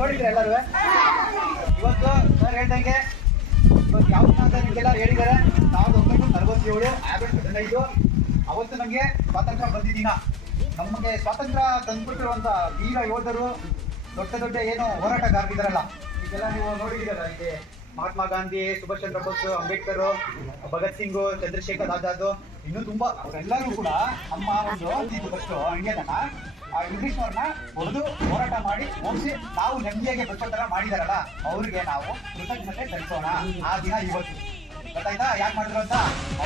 ನೋಡಿದ್ರೆ ಎಲ್ಲರೂ ಇವತ್ತು ಸರ್ ಹೇಳ್ದಂಗೆ ಇವತ್ತು ಯಾವ ಅಂತ ನಿಮಗೆಲ್ಲ ಹೇಳಿದ್ದಾರೆ 1947 ಆಗಸ್ಟ್ 15 ಅವತ್ತು ನಮಗೆ ಸ್ವಾತಂತ್ರ್ಯ ಬಂದಿದ್ದೀನ ನಮಗೆ ಸ್ವಾತಂತ್ರ್ಯ ತಂದುಬಿಟ್ಟಿರುವಂಥ ವೀರ ಯೋಧರು ದೊಡ್ಡ ದೊಡ್ಡ ಏನು ಹೋರಾಟಗಾರರಿದ್ದಾರಲ್ಲ ಈಗೆಲ್ಲ ನೀವು ನೋಡಿದ್ದೀರಲ್ಲ ಇಲ್ಲಿ ಮಹಾತ್ಮ ಗಾಂಧಿ, ಸುಭಾಷ್ ಚಂದ್ರ ಬೋಸ್, ಅಂಬೇಡ್ಕರ್, ಭಗತ್ ಸಿಂಗ್, ಚಂದ್ರಶೇಖರ್ ಆಜಾದ್ ಇನ್ನೂ ತುಂಬಾ ಅವರೆಲ್ಲರೂ ಕೂಡ ನಮ್ಮ ಒಂದು ಫಸ್ಟ್ ಇಂಡಿಯಾದನ್ನ ಇಂಗ್ಲಿಷ್ನವ್ರನ್ನ ಹೊಡೆದು ಹೋರಾಟ ಮಾಡಿ ಓಡಿಸಿ ನಾವು ನೆಮ್ಮದಿಯಾಗಿ ಬಚ್ಚೋ ತರ ಮಾಡಿದಾರಲ್ಲ ಅವ್ರಿಗೆ ನಾವು ಕೃತಜ್ಞತೆ ಸಲ್ಲಿಸೋಣ. ಆ ದಿನ ಇವತ್ತು ಗೊತ್ತಾಯ್ತಾ ಯಾಕೆ ಮಾಡಿದ್ರು ಅಂತ.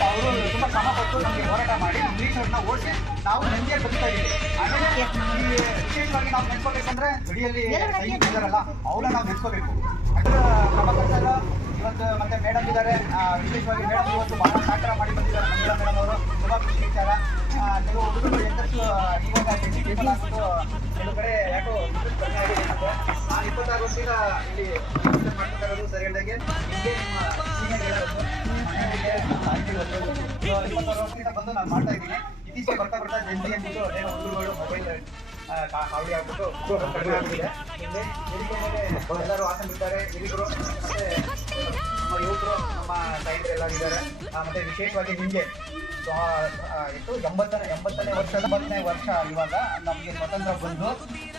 ಅವರು ತುಂಬಾ ಶ್ರಮ ಪಟ್ಟು ನಮಗೆ ಹೋರಾಟ ಮಾಡಿ ಇಂಗ್ಲಿಷ್ನವ್ರನ್ನ ಓಡಿಸಿ ನಾವು ನೆಮ್ಮದಿಯಾಗಿ ಬದುಕ್ತಾ ಇದ್ದೀವಿ. ಆಮೇಲೆ ಈ ವಿಶೇಷವಾಗಿ ನಾವು ನೆನ್ಸ್ಕೋಬೇಕಂದ್ರೆ ಗಡಿಯಲ್ಲಿ ಸೈನಿಕರಿದ್ದಾರಲ್ಲ ಅವ್ರನ್ನ ನಾವು ನೆನ್ಸ್ಕೋಬೇಕು. ಅದರ ಪ್ರಭಾಕರ್ ಇವತ್ತು ಮತ್ತೆ ಮೇಡಮ್ ಇದ್ದಾರೆ, ವಿಶೇಷವಾಗಿ ಮೇಡಮ್ ಇವತ್ತು ಬಹಳ ಸಹಕಾರ ಮಾಡಿ ಬಂದಿದ್ದಾರೆ. ಮಂಜುಳಾ ಮೇಡಮ್ ಅವರು ತುಂಬಾ ಖುಷಿ ವಿಚಾರ. ಕೆಲವು ಹುಡುಗರು ಎಂದಷ್ಟು ಇವಾಗ ಟೆಕ್ನಿಕಲ್ ಆಗ್ಬಿಟ್ಟು ಕೆಲವು ಕಡೆ ಯಾಕೋ ಕಡಿಮೆ ಆಗಿದೆ. ನಾನು 26 ವರ್ಷದಿಂದ ಇಲ್ಲಿ ಮಾಡ್ತಾ ಇರೋದು ಸರಿ ಹೇಳಿದಾಗೆ ಹಿಂಗೆ ನಿಮ್ಮ ಸೀನಿಯರ್ ಹೇಳೋದು ಮನೆಯವರಿಗೆ 26 ವರ್ಷದಿಂದ ಬಂದು ನಾನು ಮಾಡ್ತಾ ಇದ್ದೀನಿ. ಇತ್ತೀಚೆಗೆ ಬರ್ತಾ ಜಲ್ದಿ ಅಂದ್ಬಿಟ್ಟು ಏನೋ ಹುಡುಗರುಗಳು ಮೊಬೈಲ್ ಹಾವಳಿ ಆಗ್ಬಿಟ್ಟು ಕಡಿಮೆ ಆಗಿದೆ. ಹಿಂದೆ ಹಿರಿಕೆ ಮೇಲೆ ಎಲ್ಲರೂ ಆಸಂಬಿದ್ದಾರೆ ಹಿರಿಗರು ಮತ್ತೆ ನಮ್ಮ ಯುವಕರು ನಮ್ಮ ಸೈನ್ಸ್ ಎಲ್ಲ ಇದ್ದಾರೆ. ಮತ್ತೆ ವಿಶೇಷವಾಗಿ ನಿಮಗೆ ಎಷ್ಟು 80ನೇ ವರ್ಷ ಇವಾಗ ನಮಗೆ ಸ್ವತಂತ್ರ ಬಂದು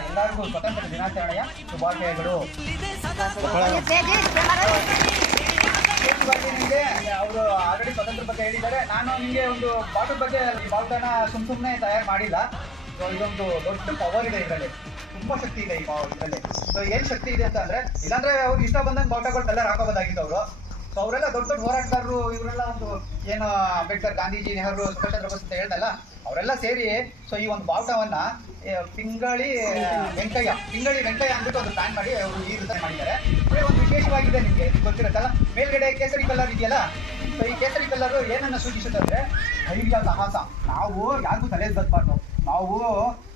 ಎಲ್ಲರಿಗೂ ಸ್ವತಂತ್ರ ದಿನಾಚರಣೆಯ ಶುಭಾಶಯಗಳು. ನಿಮಗೆ ಅವರು ಆಲ್ರೆಡಿ ಸ್ವತಂತ್ರ ಬಗ್ಗೆ ಹೇಳಿದ್ದಾರೆ. ನಾನು ನಿಮಗೆ ಒಂದು ಬಾವುಟದ ಬಗ್ಗೆ ಬಾವುಟನ ಸುಮ್ಮನೆ ತಯಾರು ಮಾಡಿಲ್ಲ. ಇದೊಂದು ದೊಡ್ಡ ಪವರ್ ಇದೆ ಇದರಲ್ಲಿ, ತುಂಬಾ ಶಕ್ತಿ ಇದೆ ಈ ಇದರಲ್ಲಿ. ಏನ್ ಶಕ್ತಿ ಇದೆ ಅಂತ ಅಂದ್ರೆ ಇಲ್ಲಾಂದ್ರೆ ಅವ್ರಿಗೆ ಇಷ್ಟ ಬಂದಂಗೆ ಬಾವುಟಗಳು ಕಲರ್ ಹಾಕೋಬೋದಾಗಿತ್ತು ಅವರು. ಸೊ ಅವರೆಲ್ಲ ದೊಡ್ಡ ದೊಡ್ಡ ಹೋರಾಟಗಾರರು ಇವರೆಲ್ಲ ಒಂದು ಏನು ಅಂಬೇಡ್ಕರ್, ಗಾಂಧೀಜಿ, ನೆಹರು, ಸುಭಾಷ್ ಚಂದ್ರ ಬೋಸ್ ಅಂತ ಹೇಳ್ದಲ್ಲ ಅವರೆಲ್ಲ ಸೇರಿ ಸೊ ಈ ಒಂದು ಬಾವುಟವನ್ನ ಪಿಂಗಳಿ ವೆಂಕಯ್ಯ ಅಂದ್ಬಿಟ್ಟು ಒಂದು ಪ್ಲಾನ್ ಮಾಡಿ ಅವರು ಈ ರೀತಿ ಮಾಡಿದ್ದಾರೆ. ಒಂದು ವಿಶೇಷವಾಗಿದೆ, ನಿಮಗೆ ಗೊತ್ತಿರುತ್ತಲ್ಲ ಮೇಲ್ಗಡೆ ಕೇಸರಿ ಕಲರ್ ಇದೆಯಲ್ಲ. ಸೊ ಈ ಕೇಸರಿ ಕಲರ್ ಏನನ್ನ ಸೂಚಿಸುತ್ತಂದ್ರೆ ಧೈರ್ಯ, ಸಾಹಸ. ನಾವು ಯಾರಿಗೂ ತಲೆಯಲ್ಲಿ ಬದಬಾರ್ದು. ನಾವು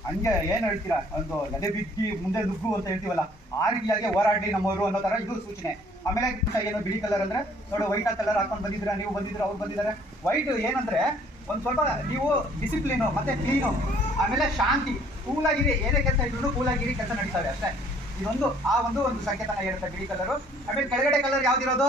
ಹಂಗೆ ಏನ್ ಹೇಳ್ತೀರಾ ಒಂದು ಎದೆ ಬಿಗ್ಗಿ ಮುಂದೆ ನುಗ್ಗು ಅಂತ ಹೇಳ್ತೀವಲ್ಲ ಆ ರೀತಿಯಾಗಿ ಹೋರಾಡಿ ನಮ್ಮವರು ಅನ್ನೋ ತರ ಇದು ಸೂಚನೆ. ಆಮೇಲೆ ಏನು ಬಿಳಿ ಕಲರ್ ಅಂದ್ರೆ ನೋಡು ವೈಟ್ ಕಲರ್ ಹಾಕೊಂಡು ಬಂದಿದ್ರೆ ನೀವು ಬಂದಿದ್ರೆ ಅವ್ರು ಬಂದಿದ್ದಾರೆ. ವೈಟ್ ಏನಂದ್ರೆ ಒಂದ್ ಸ್ವಲ್ಪ ನೀವು ಡಿಸಿಪ್ಲಿನು ಮತ್ತೆ ಕ್ಲೀನು ಆಮೇಲೆ ಶಾಂತಿ, ಕೂಲಾಗಿರಿ, ಏನೇ ಕೆಲಸ ಇದ್ರು ಕೂಲಾಗಿರಿ ಕೆಲಸ ನಡೀತವೆ ಅಷ್ಟೇ. ಇದೊಂದು ಆ ಒಂದು ಸಂಕೇತನ ಹೇಳುತ್ತೆ ಬಿಳಿ ಕಲರು. ಆಮೇಲೆ ಕೆಳಗಡೆ ಕಲರ್ ಯಾವ್ದಿರೋದು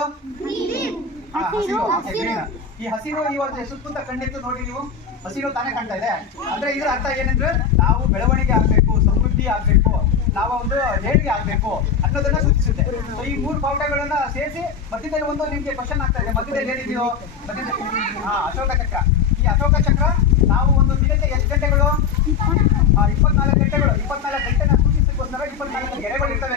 ಹಸಿರು. ಈ ಹಸಿರು ಇವತ್ತು ಸುತ್ತ ಕಣ್ಣಿತ್ತು ನೋಡಿ ನೀವು, ಹಸಿರು ತಾನೇ ಕಾಣ್ತಾ ಇದೆ. ಅಂದ್ರೆ ಇದ್ರ ಅರ್ಥ ಏನಂದ್ರೆ ನಾವು ಬೆಳವಣಿಗೆ ಆಗ್ಬೇಕು, ಸಮೃದ್ಧಿ ಆಗ್ಬೇಕು, ನಾವು ಒಂದು ಏಳಿಗೆ ಆಗ್ಬೇಕು ಅನ್ನೋದನ್ನ ಸೂಚಿಸುತ್ತೆ. ಸೊ ಈ 3 ಬಾವುಟಗಳನ್ನ ಸೇರಿಸಿ ಮಧ್ಯದಲ್ಲಿ ಒಂದು ನಿಮ್ಗೆ ಕ್ವಶನ್ ಆಗ್ತಾ ಇದೆ. ಮಧ್ಯದಲ್ಲಿ ಏನಿದೆಯೋ ಅಶೋಕ ಚಕ್ರ. ಈ ಅಶೋಕ ಚಕ್ರ ನಾವು ಒಂದು ದಿನಕ್ಕೆ ಎಷ್ಟು ಗಂಟೆಗಳು 24 ಗಂಟೆಗಳು 24 ಗಂಟೆನ ಸೂಚಿಸೋಕ್ಕೋಸ್ಕರ 24 ಗೆರೆಗಳು ಇರ್ತವೆ.